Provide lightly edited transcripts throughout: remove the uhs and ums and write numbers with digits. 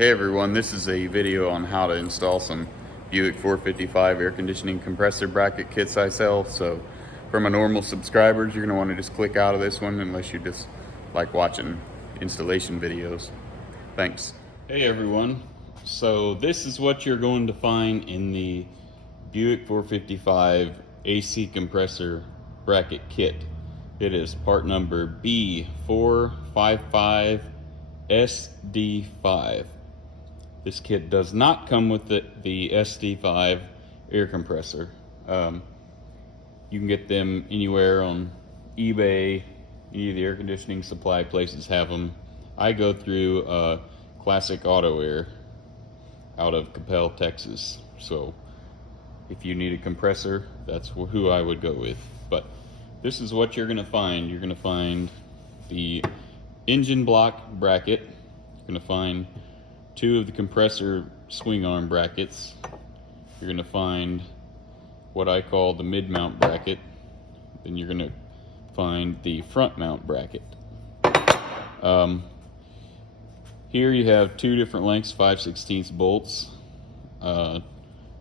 Hey everyone, this is a video on how to install some Buick 455 air conditioning compressor bracket kits I sell. So for my normal subscribers, you're going to want to just click out of this one unless you just like watching installation videos. Thanks. Hey everyone, so this is what you're going to find in the Buick 455 AC compressor bracket kit. It is part number B455SD5. This kit does not come with the SD5 air compressor. You can get them anywhere on eBay. Any of the air conditioning supply places have them. I go through Classic Auto Air out of Coppell, Texas. So if you need a compressor, that's who I would go with. But this is what you're going to find. You're going to find the engine block bracket. You're going to find two of the compressor swing arm brackets. You're going to find what I call the mid mount bracket. Then you're going to find the front mount bracket. Here you have two different lengths, 5/16 bolts,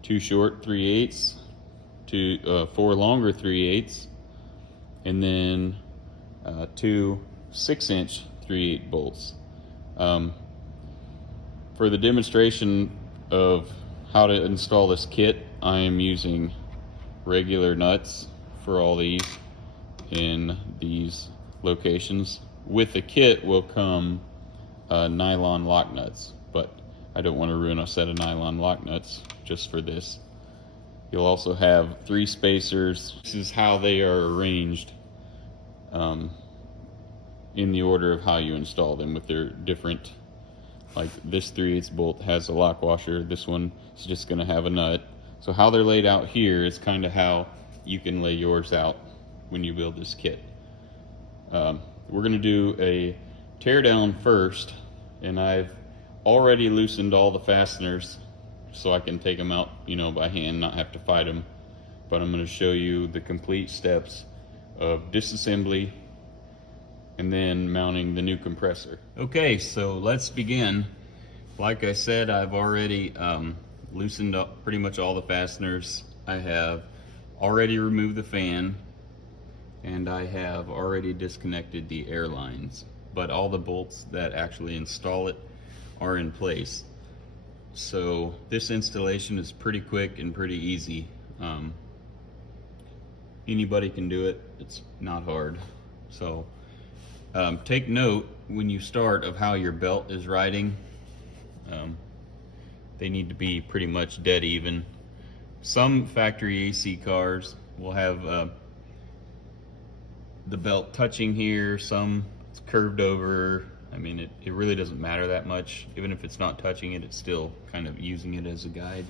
two short 3/8, four longer 3/8, and then two 6-inch 3/8 bolts. For the demonstration of how to install this kit, I am using regular nuts for all these in these locations. With the kit will come nylon lock nuts, but I don't want to ruin a set of nylon lock nuts just for this. You'll also have 3 spacers. This is how they are arranged in the order of how you install them, with their different, like this 3/8 bolt has a lock washer, this one is just going to have a nut. So how they're laid out here is kind of how you can lay yours out when you build this kit. We're going to do a tear down first, and I've already loosened all the fasteners so I can take them out, by hand, not have to fight them. But I'm going to show you the complete steps of disassembly and then mounting the new compressor. Okay, so let's begin. Like I said, I've already loosened up pretty much all the fasteners. I have already removed the fan, and I have already disconnected the air lines, but all the bolts that actually install it are in place. So this installation is pretty quick and pretty easy. Anybody can do it. It's not hard. So take note when you start of how your belt is riding. They need to be pretty much dead even. Some factory AC cars will have the belt touching here, some it's curved over. I mean, it really doesn't matter that much. Even if it's not touching it, it's still kind of using it as a guide.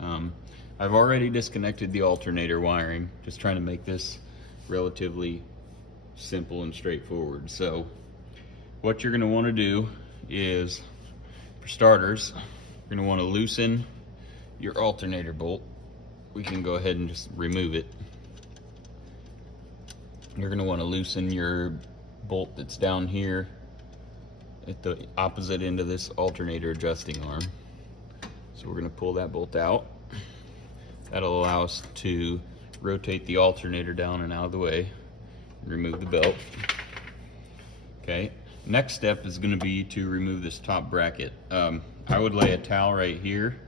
I've already disconnected the alternator wiring, just trying to make this relatively simple and straightforward. So what you're going to want to do is, for starters, you're going to want to loosen your alternator bolt. We can go ahead and just remove it. You're going to want to loosen your bolt that's down here at the opposite end of this alternator adjusting arm. So we're going to pull that bolt out. That'll allow us to rotate the alternator down and out of the way and remove the belt. Okay, next step is going to be to remove this top bracket. I would lay a towel right here.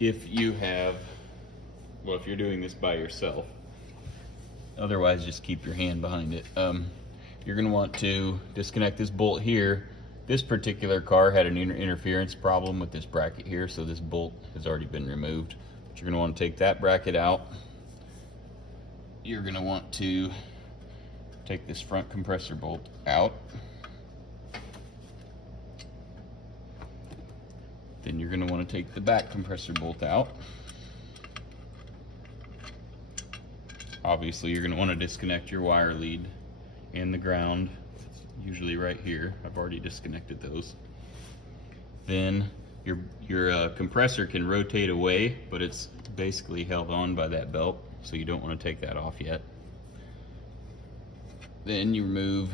If you have, well, if you're doing this by yourself, otherwise just keep your hand behind it. You're going to want to disconnect this bolt here. This particular car had an interference problem with this bracket here, so this bolt has already been removed. But you're going to want to take that bracket out. You're going to want to take this front compressor bolt out. Then you're going to want to take the back compressor bolt out. Obviously, you're going to want to disconnect your wire lead and the ground. It's usually right here. I've already disconnected those. Then your compressor can rotate away, but it's basically held on by that belt, so you don't want to take that off yet. Then you remove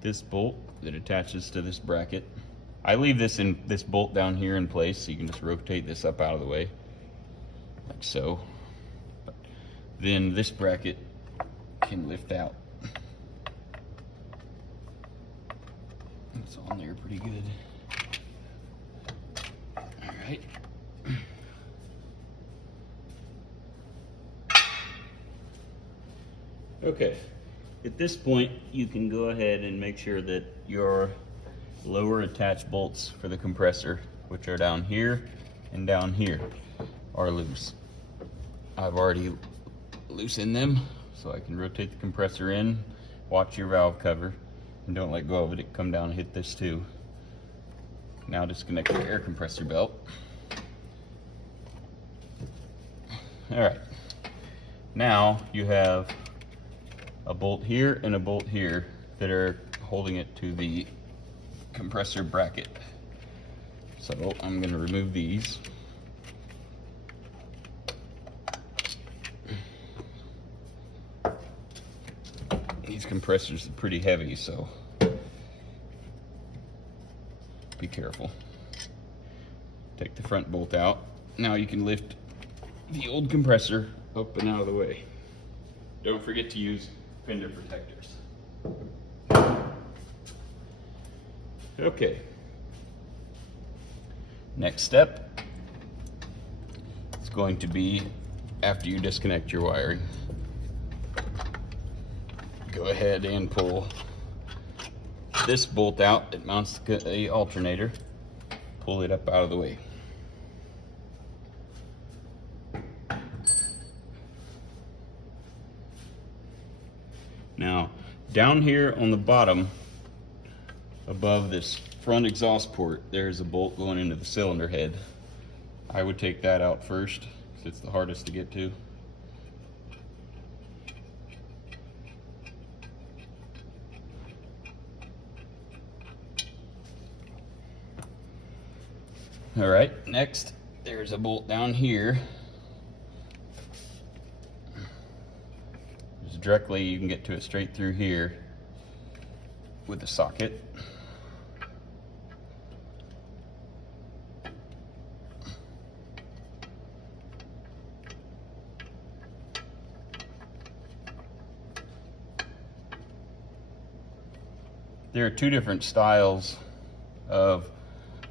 this bolt that attaches to this bracket. I leave this bolt down here in place, so you can just rotate this up out of the way, like so. Then this bracket can lift out. It's on there pretty good. All right. Okay, at this point you can go ahead and make sure that your lower attached bolts for the compressor, which are down here and down here, are loose. I've already loosened them, so I can rotate the compressor in, watch your valve cover, and don't let go of it. It come down and hit this too. Now disconnect your air compressor belt. All right, now you have a bolt here and a bolt here that are holding it to the compressor bracket. So I'm going to remove these. These compressors are pretty heavy, so be careful. Take the front bolt out. Now you can lift the old compressor up and out of the way. Don't forget to use fender protectors. Okay. Next step is going to be after you disconnect your wiring. Go ahead and pull this bolt out that mounts the alternator. Pull it up out of the way. Now, down here on the bottom, above this front exhaust port, there's a bolt going into the cylinder head. I would take that out first, because it's the hardest to get to. All right, next, there's a bolt down here. Just directly, you can get to it straight through here with the socket. There are two different styles of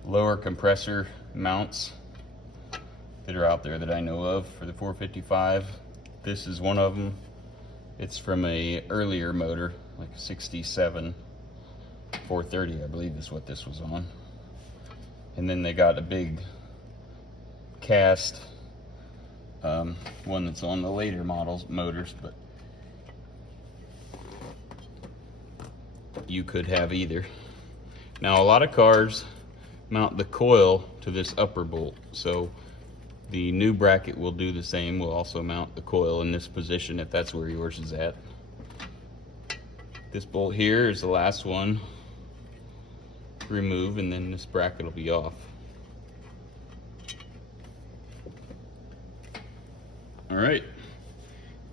lower compressor mounts that are out there that I know of for the 455. This is one of them. It's from a earlier motor, like a 67 430, I believe is what this was on. And then they got a big cast one that's on the later motors, but you could have either. Now, a lot of cars mount the coil to this upper bolt, so the new bracket will do the same. We'll also mount the coil in this position if that's where yours is at. This bolt here is the last one to remove, and then this bracket will be off. All right,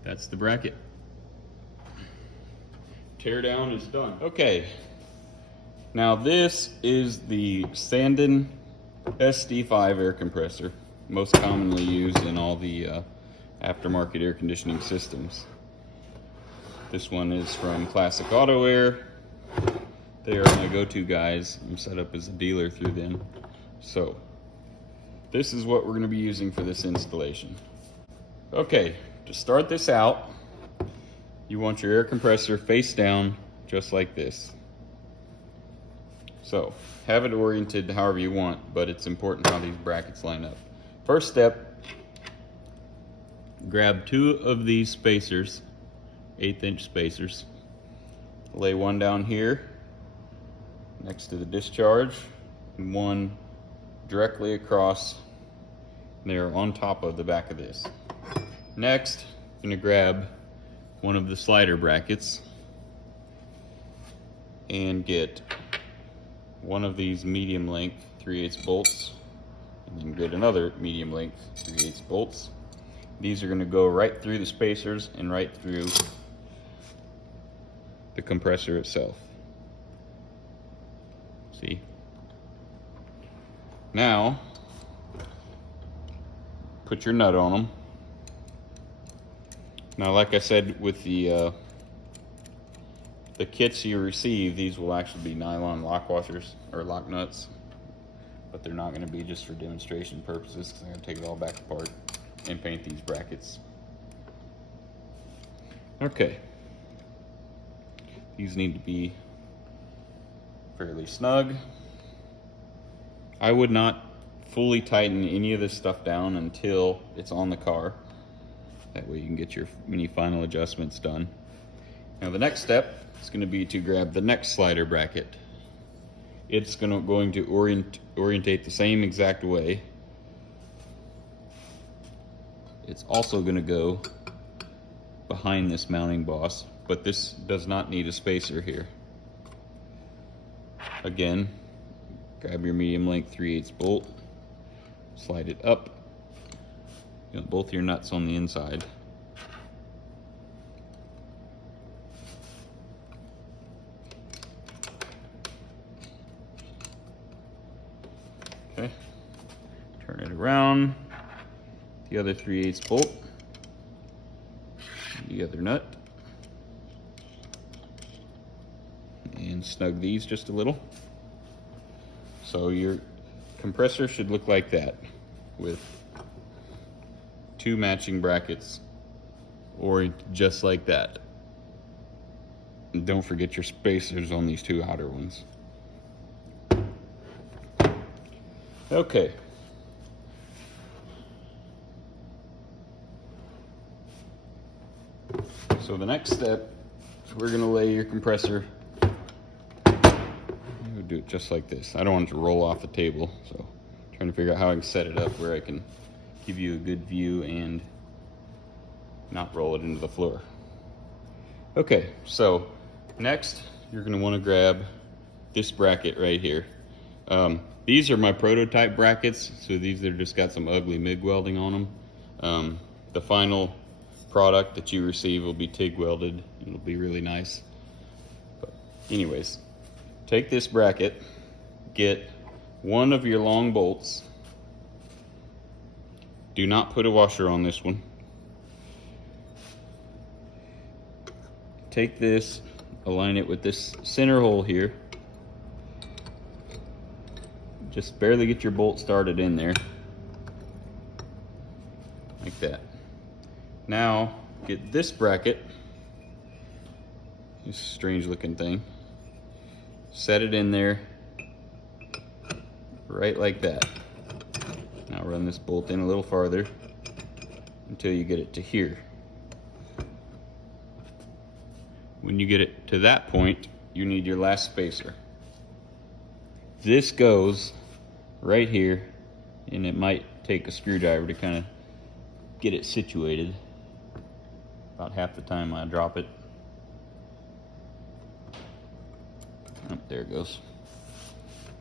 that's the bracket. Tear down is done. Okay, now this is the Sanden SD5 air compressor, most commonly used in all the aftermarket air conditioning systems. This one is from Classic Auto Air. They are my go-to guys. I'm set up as a dealer through them. So this is what we're going to be using for this installation. Okay, to start this out, you want your air compressor face down just like this. So have it oriented however you want, but it's important how these brackets line up. First step, grab two of these spacers, 1/8" spacers. Lay one down here next to the discharge, and one directly across there on top of the back of this. Next, I'm going to grab one of the slider brackets and get one of these medium length 3/8 bolts, and then get another medium length 3/8 bolts. These are going to go right through the spacers and right through the compressor itself. See? Now, put your nut on them. Now, like I said, with the kits you receive, these will actually be nylon lock washers or lock nuts, but they're not going to be just for demonstration purposes because I'm going to take it all back apart and paint these brackets. Okay, these need to be fairly snug. I would not fully tighten any of this stuff down until it's on the car. That way you can get your many final adjustments done. Now the next step is going to be to grab the next slider bracket. It's going to orientate the same exact way. It's also going to go behind this mounting boss, but this does not need a spacer here. Again, grab your medium length 3/8 bolt, slide it up. You want both your nuts on the inside. Okay, turn it around. The other 3/8 bolt, the other nut, and snug these just a little. So your compressor should look like that, with two matching brackets, or just like that. And don't forget your spacers on these two outer ones. Okay. So the next step is we're going to lay your compressor. We'll do it just like this. I don't want it to roll off the table, so I'm trying to figure out how I can set it up where I can give you a good view and not roll it into the floor. Okay, so next you're going to want to grab this bracket right here. These are my prototype brackets, so these are just got some ugly MIG welding on them. The final product that you receive will be TIG welded. It'll be really nice. But anyways, take this bracket, get one of your long bolts. Do not put a washer on this one. Take this, align it with this center hole here. Just barely get your bolt started in there, like that. Now get this bracket, this strange looking thing, set it in there right like that. Now run this bolt in a little farther until you get it to here. When you get it to that point, you need your last spacer. This goes right here, and it might take a screwdriver to kind of get it situated. About half the time I drop it. Oh, there it goes.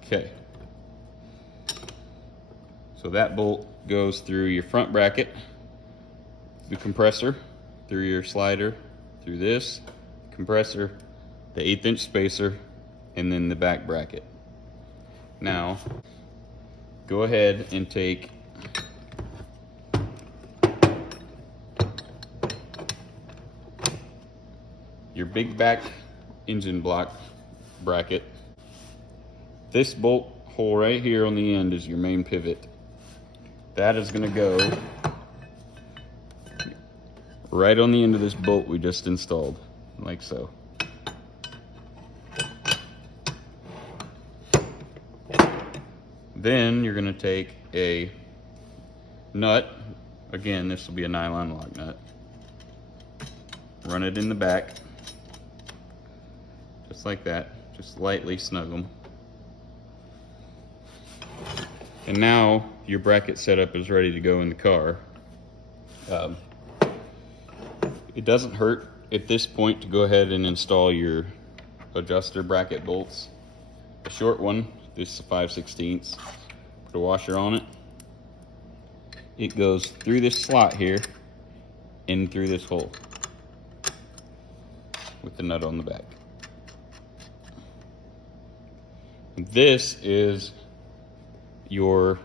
Okay. So that bolt goes through your front bracket, the compressor, through your slider, through this compressor, the 1/8" spacer, and then the back bracket. Now, go ahead and take your big back engine block bracket. This bolt hole right here on the end is your main pivot. That is going to go right on the end of this bolt we just installed, like so. Then you're going to take a nut. Again, this will be a nylon lock nut. Run it in the back, just like that. Just lightly snug them. And now your bracket setup is ready to go in the car. It doesn't hurt at this point to go ahead and install your adjuster bracket bolts. A short one, this is 5/16. Put a washer on it. It goes through this slot here and through this hole with the nut on the back. This is your,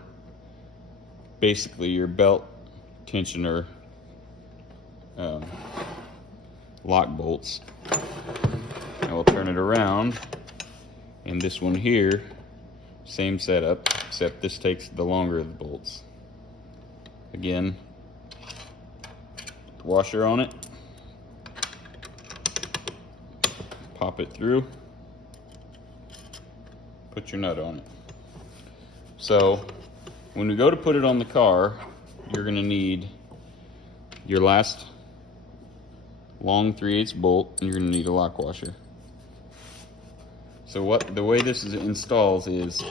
basically your belt tensioner lock bolts. Now we'll turn it around, and this one here, same setup, except this takes the longer of the bolts. Again, washer on it, pop it through, put your nut on it. So when we go to put it on the car, you're going to need your last long 3/8 bolt, and you're going to need a lock washer. So the way this installs is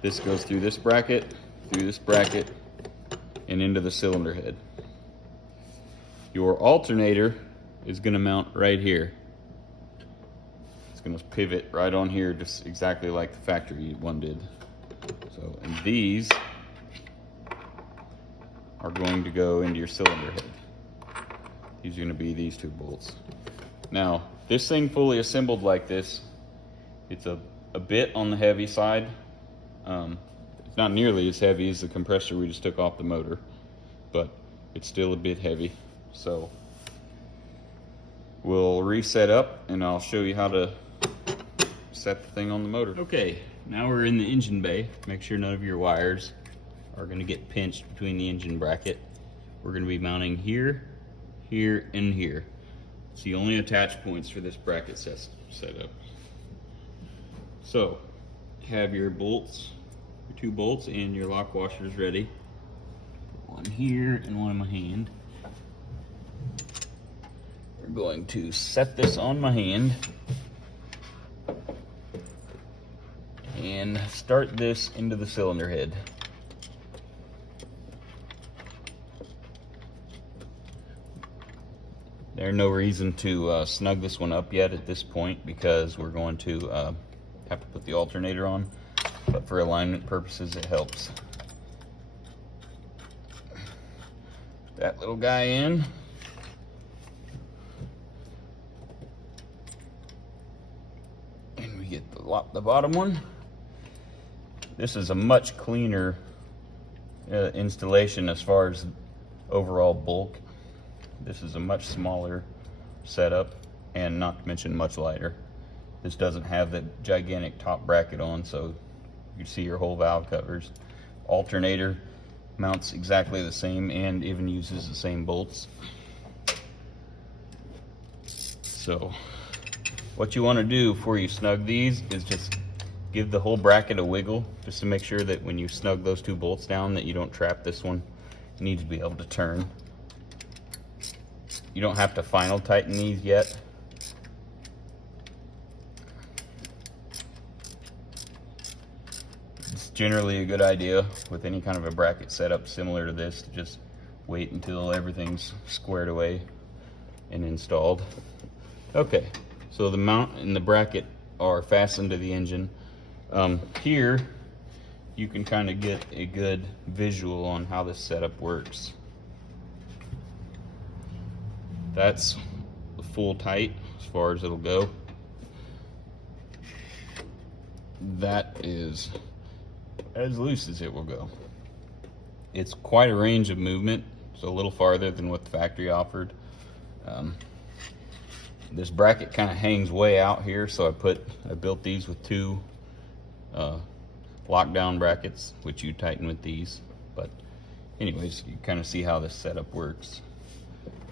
this goes through this bracket, and into the cylinder head. Your alternator is going to mount right here. It's going to pivot right on here, just exactly like the factory one did. So, and these are going to go into your cylinder head. These are going to be these 2 bolts. Now, this thing fully assembled like this, it's a bit on the heavy side. It's not nearly as heavy as the compressor we just took off the motor, but it's still a bit heavy. So we'll reset up, and I'll show you how to set the thing on the motor. Okay, now we're in the engine bay. Make sure none of your wires are going to get pinched between the engine bracket. We're going to be mounting here, here, and here. It's the only attach points for this bracket setup. So, have your bolts, your 2 bolts, and your lock washers ready. One here and one in my hand. We're going to set this on my hand and start this into the cylinder head. There's no reason to snug this one up yet at this point, because we're going to have to put the alternator on, but for alignment purposes it helps. Put that little guy in. And we get the bottom one. This is a much cleaner installation as far as overall bulk. This is a much smaller setup, and not to mention much lighter. This doesn't have the gigantic top bracket on, so you see your whole valve covers. Alternator mounts exactly the same and even uses the same bolts. So what you want to do before you snug these is just give the whole bracket a wiggle, just to make sure that when you snug those 2 bolts down that you don't trap this one. You need to be able to turn. You don't have to final tighten these yet. It's generally a good idea with any kind of a bracket setup similar to this to just wait until everything's squared away and installed. Okay, so the mount and the bracket are fastened to the engine. Here you can kind of get a good visual on how this setup works. That's the full tight as far as it'll go. That is as loose as it will go. It's quite a range of movement, so a little farther than what the factory offered. This bracket kind of hangs way out here, so I built these with 2 lockdown brackets, which you tighten with these. But anyways, you kind of see how this setup works.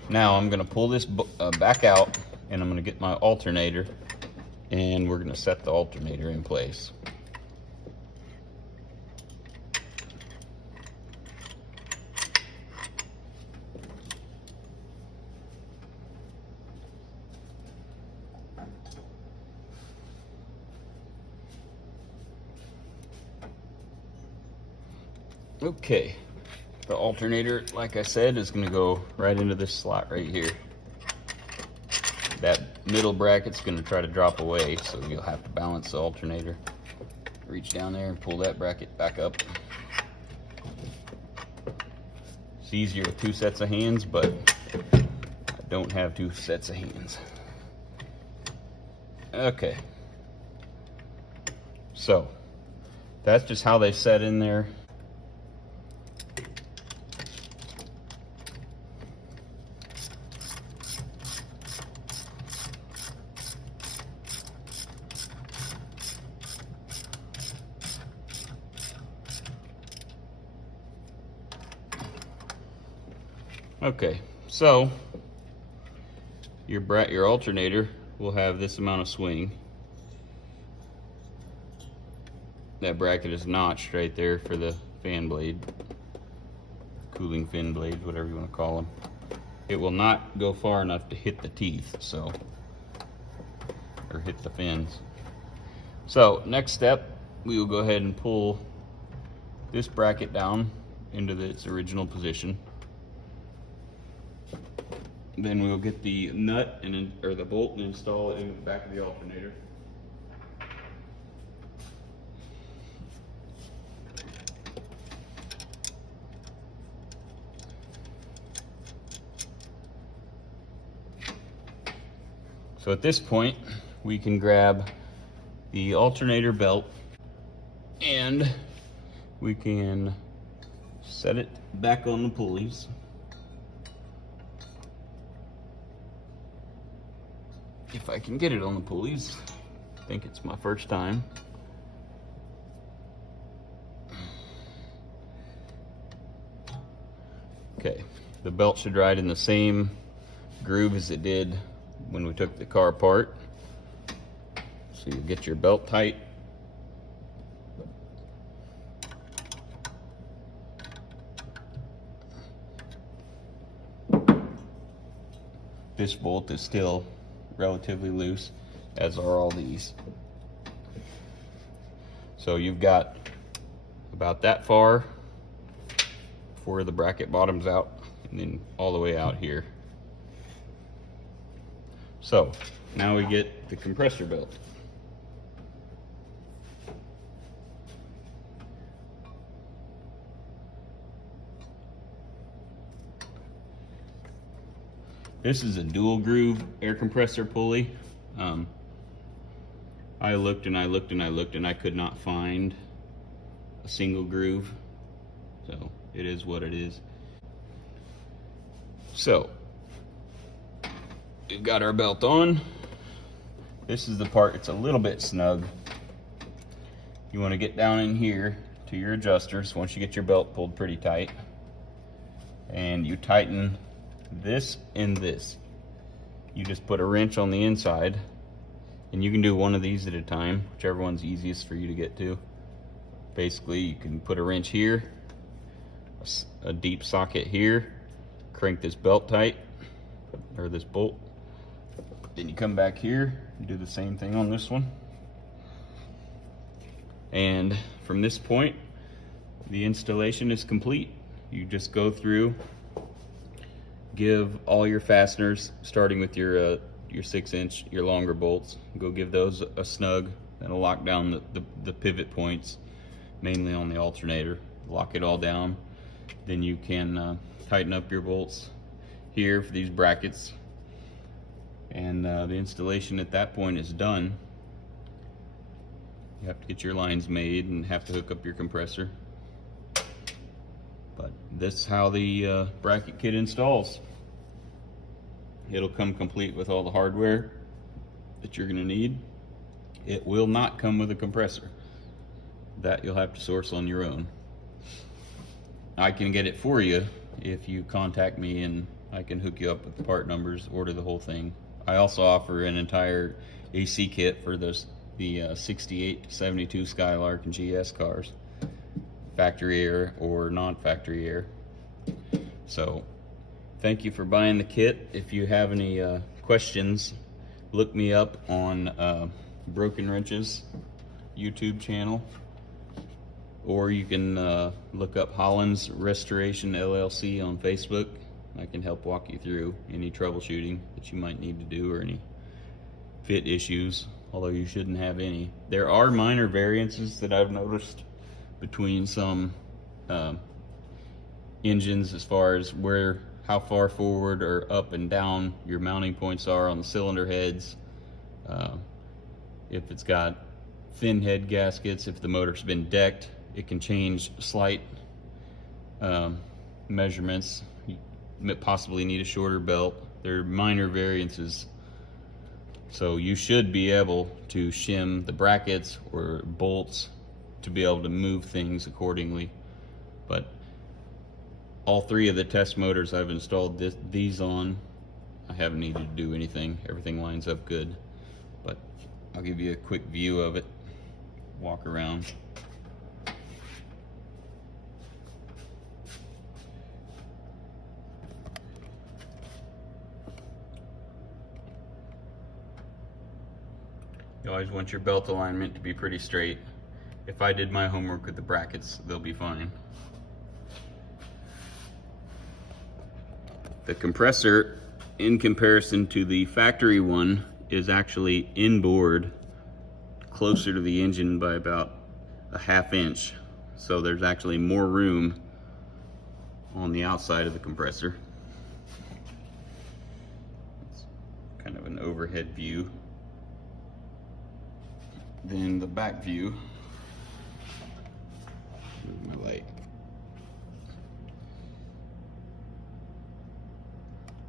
Now I'm going to pull this back out, and I'm going to get my alternator, and we're going to set the alternator in place. Okay, the alternator, like I said, is going to go right into this slot right here. That middle bracket's going to try to drop away, so you'll have to balance the alternator. Reach down there and pull that bracket back up. It's easier with 2 sets of hands, but I don't have 2 sets of hands. Okay. So that's just how they set in there. Okay, so your alternator will have this amount of swing. That bracket is notched right there for the fan blade, cooling fin blade, whatever you want to call them. It will not go far enough to hit the teeth, so, or hit the fins. So next step, we will go ahead and pull this bracket down into its original position. Then we'll get the nut or the bolt and install it in the back of the alternator. So at this point, we can grab the alternator belt and we can set it back on the pulleys. If I can get it on the pulleys. I think it's my first time. Okay, the belt should ride in the same groove as it did when we took the car apart. So you get your belt tight. This bolt is still relatively loose, as are all these. So you've got about that far before the bracket bottoms out, and then all the way out here. So now we get the compressor belt. This is a dual groove air compressor pulley. I looked and I looked and I looked and I could not find a single groove. So it is what it is. So we've got our belt on. This is the part, it's a little bit snug. You want to get down in here to your adjusters once you get your belt pulled pretty tight. And you tighten this and this. You just put a wrench on the inside, and you can do one of these at a time, whichever one's easiest for you to get to. Basically, you can put a wrench here, a deep socket here, crank this belt tight, or this bolt. Then you come back here and do the same thing on this one. And from this point, the installation is complete. You just go through, give all your fasteners, starting with your 6-inch, your longer bolts, go give those a snug. That'll lock down the pivot points, mainly on the alternator. Lock it all down. Then you can tighten up your bolts here for these brackets, and the installation at that point is done. You have to get your lines made and have to hook up your compressor. But this is how the bracket kit installs. It'll come complete with all the hardware that you're gonna need. It will not come with a compressor. That you'll have to source on your own. I can get it for you if you contact me, and I can hook you up with the part numbers, order the whole thing. I also offer an entire AC kit for the 68 to 72 Skylark and GS cars, factory air or non-factory air. So thank you for buying the kit. If you have any questions, look me up on Broken Wrenches YouTube channel, or you can look up Holland's Restoration LLC on Facebook. I can help walk you through any troubleshooting that you might need to do, or any fit issues, although you shouldn't have any. There are minor variances that I've noticed between some engines, as far as how far forward or up and down your mounting points are on the cylinder heads. If it's got thin head gaskets. If the motor's been decked, it can change slight measurements. You possibly need a shorter belt. They're minor variances. So you should be able to shim the brackets or bolts to be able to move things accordingly. But all three of the test motors I've installed these on, I haven't needed to do anything. Everything lines up good. But I'll give you a quick view of it. Walk around. You always want your belt alignment to be pretty straight. If I did my homework with the brackets, they'll be fine. The compressor, in comparison to the factory one, is actually inboard closer to the engine by about a ½ inch. So there's actually more room on the outside of the compressor. It's kind of an overhead view. Then the back view. Move my light.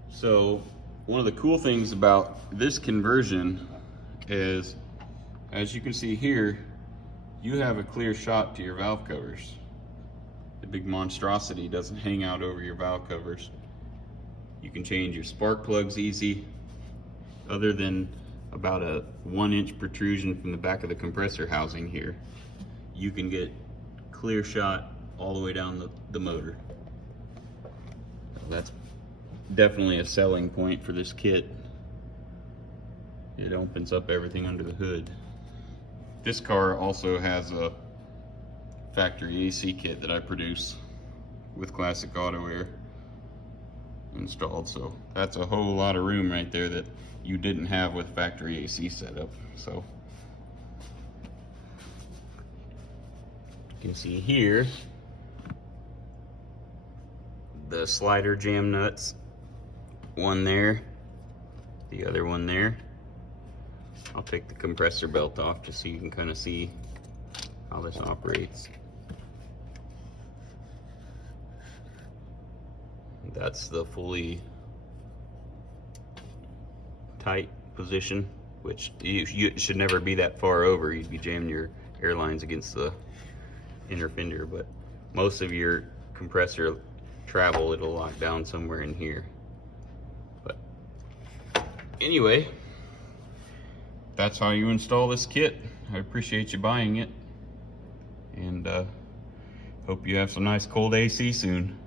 So one of the cool things about this conversion is, as you can see here, you have a clear shot to your valve covers. The big monstrosity doesn't hang out over your valve covers. You can change your spark plugs easy. Other than about a 1-inch protrusion from the back of the compressor housing here, you can get clear shot all the way down the motor. That's definitely a selling point for this kit. It opens up everything under the hood. This car also has a factory AC kit that I produce with Classic Auto Air installed, so that's a whole lot of room right there that you didn't have with factory AC setup. So you can see here the slider jam nuts, one there, the other one there. I'll take the compressor belt off just so you can kind of see how this operates. That's the fully tight position, which you should never be that far over. You'd be jamming your air lines against the inner fender, but most of your compressor travel, it'll lock down somewhere in here. But anyway, that's how you install this kit. I appreciate you buying it, and hope you have some nice cold AC soon.